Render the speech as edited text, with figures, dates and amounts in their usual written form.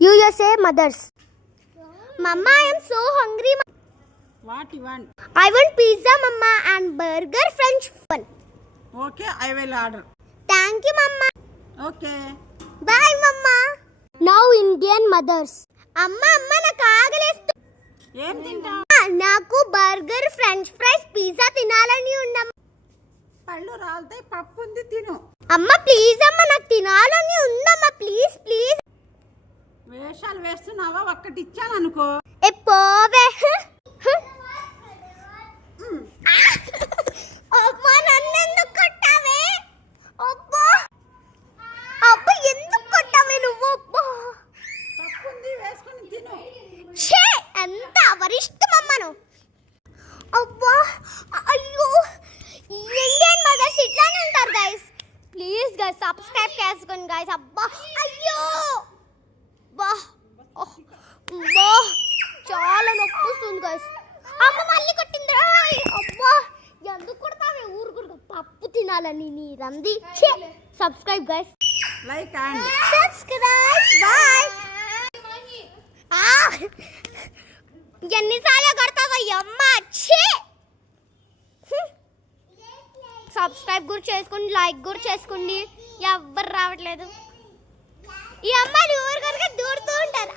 USA mothers. Mama, I am so hungry. What you want? I want pizza, Mama, and burger, French fry. Okay, I will order. Thank you, Mama. Okay. Bye, Mama. Now Indian mothers. Amma, నాకు ఆగలేస్తుంది. ఏం తింటావు? నాకు burger, French fries, pizza తినాలని ఉందమ్మా. పళ్ళు రాలుతాయి, పప్పు ఉంది తిను. అమ్మ ప్లీజ్ అమ్మ, నాకు తినాలని ఉందమ్మా, ప్లీజ్ ప్లీజ్. వేషాలు వేస్తున్నావా? ఒక్కటి ఇచ్చాను అనుకో. ఏ పోవే. అమ్మా నన్ను ఎందుకు కొట్టావే? అబ్బా అబ్బా ఎందుకు కొట్టావే నువ్వు? అబ్బా పప్పు ఉంది, వేసుకొని తిను. ఛే ఎంత అవరిష్టమమ్మను. అబ్బా అయ్యో, ఇండియన్ మదర్స్ ఇట్లానే ఉంటారు గైస్. ప్లీజ్ గైస్ సబ్స్క్రైబ్ చేసుకోండి గైస్. అబ్బా అయ్యో బా బా చాలా నొప్పి వస్తుంది గైస్. అమ్మ మళ్ళీ కొట్టింది. అబ్బా ఎందుకు కొడతావే? ఊరుకురు పప్పు తినాలని నీ రంది. ఛే subscribe guys. Like and subscribe. Bye. ఎన్నిసార్లు కొడతావా అమ్మ? ఛే సబ్స్క్రైబ్ కూడా చేసుకోండి, లైక్ కూడా చేసుకోండి. ఎవ్వరు రావట్లేదు. ఈ అమ్మాయిలు ఊరు కనుక దూరుతూ ఉంటారు.